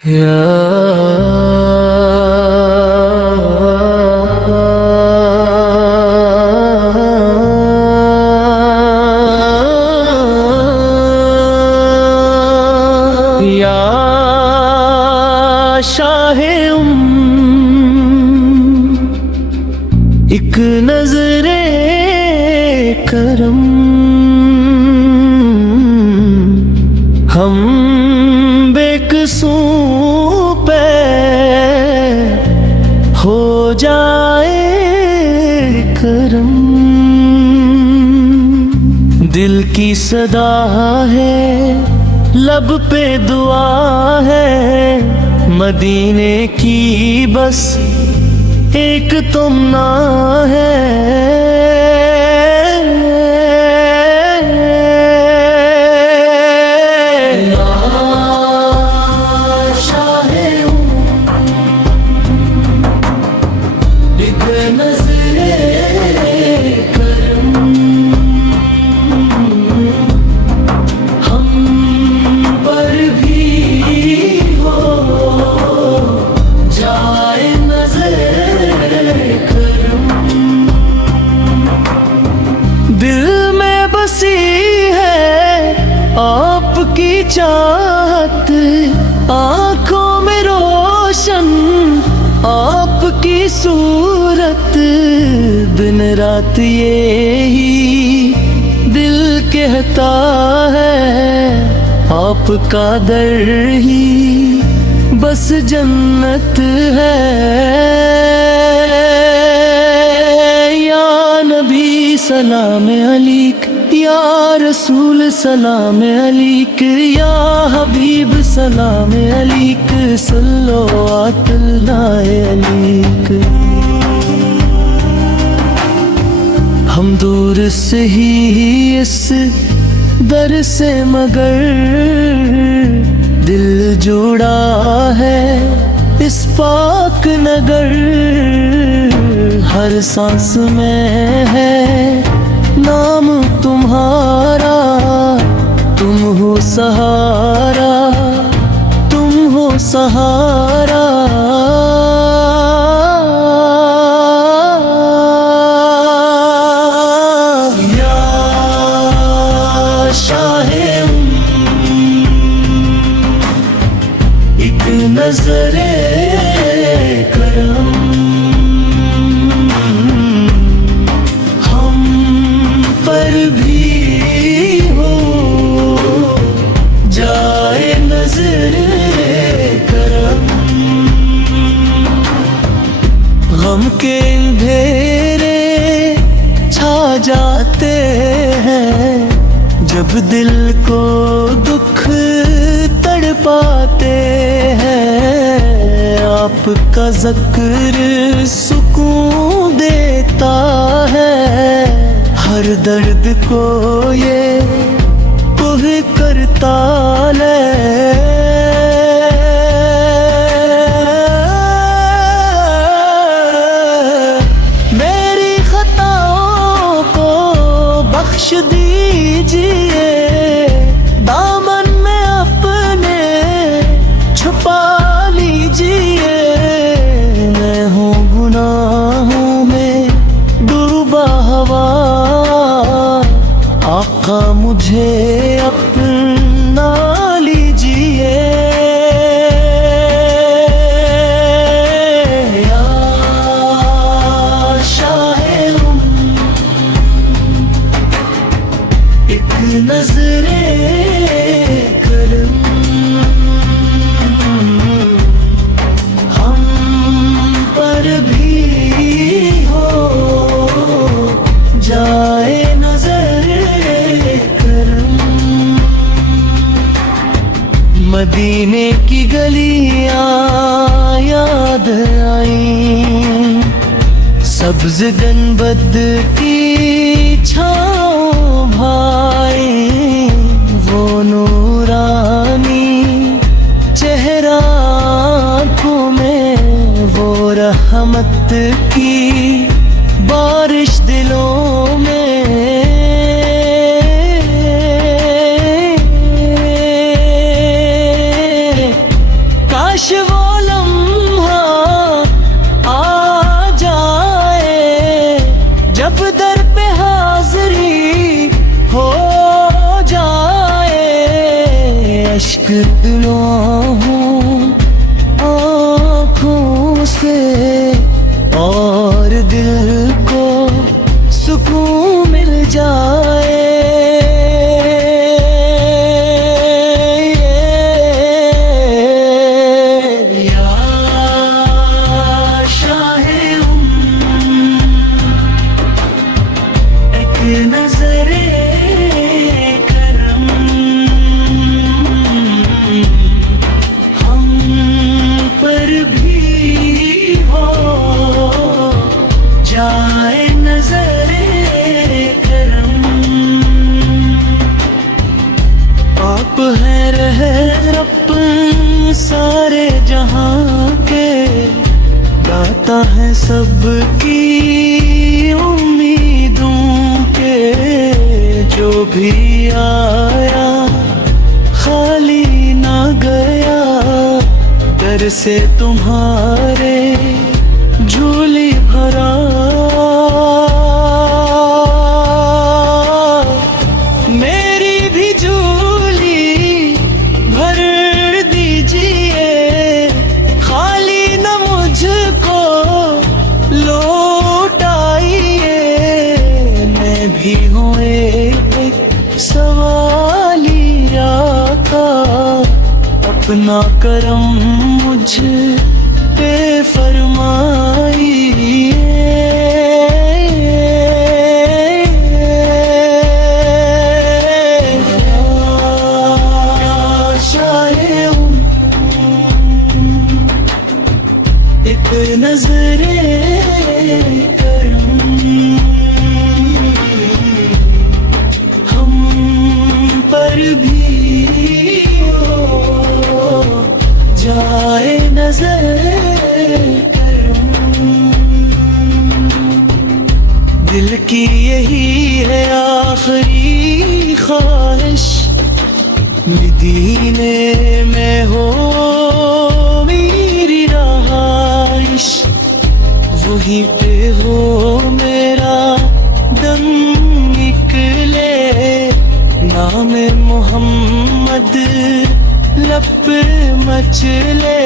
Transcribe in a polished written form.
या शाहे एक नजरे करम, हम बेकसूं पे हो जाए करम। दिल की सदा है, लब पे दुआ है, मदीने की बस एक तुमना है। दिल में बसी है आपकी चाहत, आंखों में रोशन आपकी सूरत। दिन रात यही दिल कहता है, आपका दर ही बस जन्नत है। सलाम अलैक या रसूल, सलाम अलैक या हबीब, सलाम अलैक सल्लल्लाहु अलैक। हम दूर से ही इस दर से मगर दिल जुड़ा है इस पाक नगर। हर सांस में है नाम तुम्हारा, तुम हो सहारा, तुम हो सहारा। या शाहे एक नजरे करम, गम के अंधेरे छा जाते हैं, जब दिल को दुख तड़पाते हैं। आपका ज़िक्र सुकून देता है, हर दर्द को ये कुह करता है। बख्श दीजिए दामन में अपने छुपा लीजिए। मैं हूँ गुनाहों में डूबा हुआ, आका मुझे अपना लीजिए। नजरे करम, हम पर भी हो जाए नजरे करम। मदीने की गलियां याद आई, सब्ज गंबद की छाँव भाई। वो नूरानी चेहरा आँखों में, वो रहमत की बारिश दिलों में। काश वो लम्हा आ जाए जब दर पे हाज़री हो जाए। अश्क दिलों आँखों से और दिल को सुकून मिल जाए। या शाहे एक नजरे करम हम पर भी हो जाए नजरे करम। आप हैं रहमत सारे जहां के, दाता है सबकी उम्मीदों के। जो भी आया खाली ना गया, दर से तुम्हारे झोली भरा। मेरी भी झोली भर दीजिए, खाली न मुझको लौटाइए। मैं भी हूँ एक सवाली आका, अपना करम मुझ पे फरमाइए। शाहे एक नजरे करम हम पर भी हो जाए नजर करम। दिल की यही है आखिरी ख्वाहिश, मदीने में हो मेरी रहाइश। वहीं पे हो मेरा दम निकले, नाम मोहम्मद लब पे मचले।